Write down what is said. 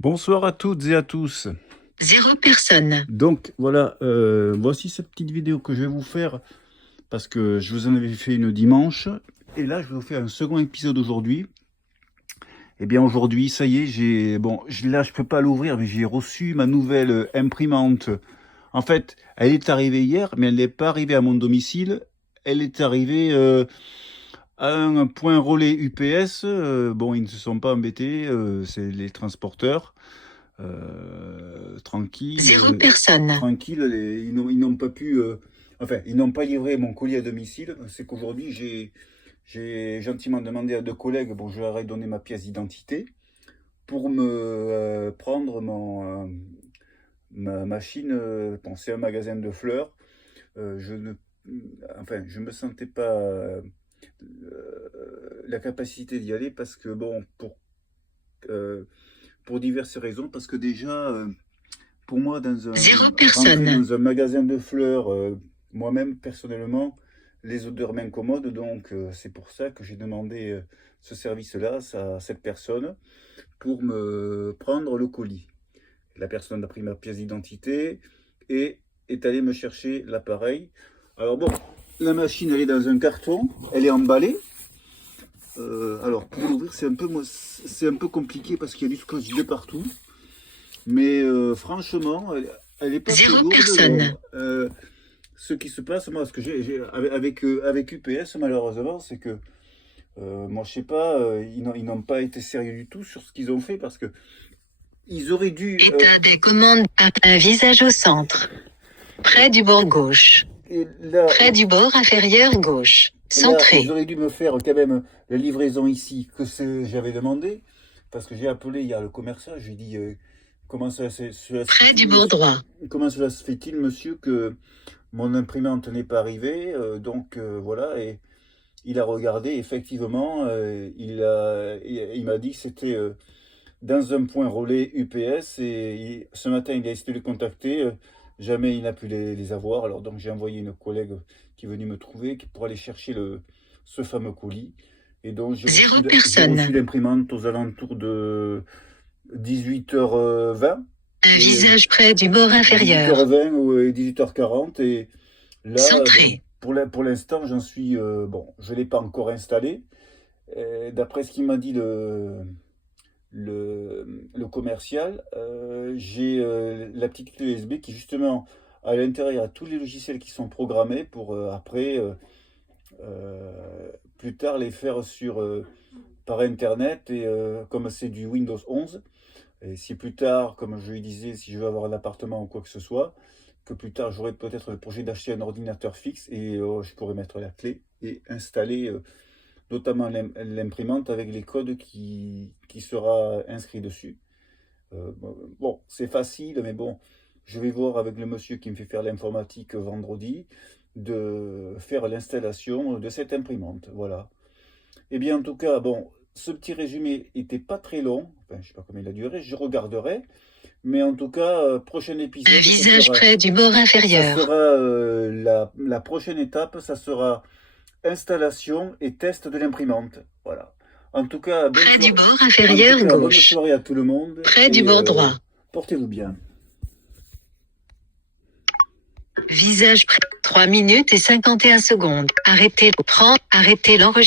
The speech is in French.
Bonsoir à toutes et à tous. 0 personne. Donc voilà, voici cette petite vidéo que je vais vous faire parce que je vous en avais fait une dimanche et là je vais vous faire un second épisode aujourd'hui. Et bien aujourd'hui, ça y est, là je peux pas l'ouvrir, mais j'ai reçu ma nouvelle imprimante. En fait, elle est arrivée hier, mais elle n'est pas arrivée à mon domicile. Elle est arrivée à un point relais UPS. Bon, ils ne se sont pas embêtés, c'est les transporteurs. Tranquille. 0 personne. Tranquille, ils n'ont pas pu. Enfin, ils n'ont pas livré mon colis à domicile. C'est qu'aujourd'hui, j'ai gentiment demandé à deux collègues, bon, je leur ai donné ma pièce d'identité pour me prendre ma machine. Bon, c'est un magasin de fleurs. Je me sentais pas la capacité d'y aller parce que, bon, pour diverses raisons, parce que déjà, pour moi, rentrer dans un magasin de fleurs, moi-même, personnellement, les odeurs m'incommodent, donc c'est pour ça que j'ai demandé ce service-là à cette personne pour me prendre le colis. La personne a pris ma pièce d'identité et est allée me chercher l'appareil. Alors bon, la machine, elle est dans un carton, elle est emballée. Alors pour l'ouvrir, c'est un peu compliqué parce qu'il y a du scotch de partout. Mais franchement, elle est pas très 0 lourde. personne. Ce qui se passe, moi, ce que avec UPS, malheureusement, c'est que moi, je sais pas, ils n'ont pas été sérieux du tout sur ce qu'ils ont fait parce que ils auraient dû. État des commandes. Un visage au centre. Près du bord gauche. Près du bord inférieur gauche. Centré. Là, ils auraient dû me faire quand même la livraison ici que j'avais demandé parce que j'ai appelé hier le commercial, j'ai dit comment cela se Près du bord droit. comment cela se fait-il, monsieur, que mon imprimante n'est pas arrivée, donc voilà, et il a regardé, effectivement, il m'a dit que c'était dans un point relais UPS, et ce matin il a essayé de les contacter, jamais il n'a pu les avoir, alors donc j'ai envoyé une collègue qui est venue me trouver pour aller chercher ce fameux colis, et donc j'ai reçu l'imprimante aux alentours de 18h20. Un visage près du bord inférieur. 18h20 ou 18h40, et là, Centré. pour l'instant, j'en suis. Bon, je ne l'ai pas encore installé. D'après ce qu'il m'a dit le commercial, j'ai la petite clé USB qui, justement, à l'intérieur, a tous les logiciels qui sont programmés pour après, plus tard, les faire par Internet. Et comme c'est du Windows 11, et si plus tard, comme je lui disais, si je veux avoir un appartement ou quoi que ce soit, que plus tard j'aurai peut-être le projet d'acheter un ordinateur fixe et je pourrais mettre la clé et installer notamment l'imprimante avec les codes qui sera inscrit dessus. Bon, c'est facile, mais bon, je vais voir avec le monsieur qui me fait faire l'informatique vendredi de faire l'installation de cette imprimante. Voilà. Eh bien, en tout cas, bon, ce petit résumé n'était pas très long. Enfin, je ne sais pas combien il a duré, je regarderai. Mais en tout cas, prochain épisode. Un visage près du bord inférieur. Ça sera la prochaine étape, ça sera installation et test de l'imprimante. Voilà. En tout cas, près du bord inférieur gauche. Bonne soirée à tout le monde. Près du bord droit. Portez-vous bien. Visage près. 3 minutes et 51 secondes. Arrêtez l'enregistrement.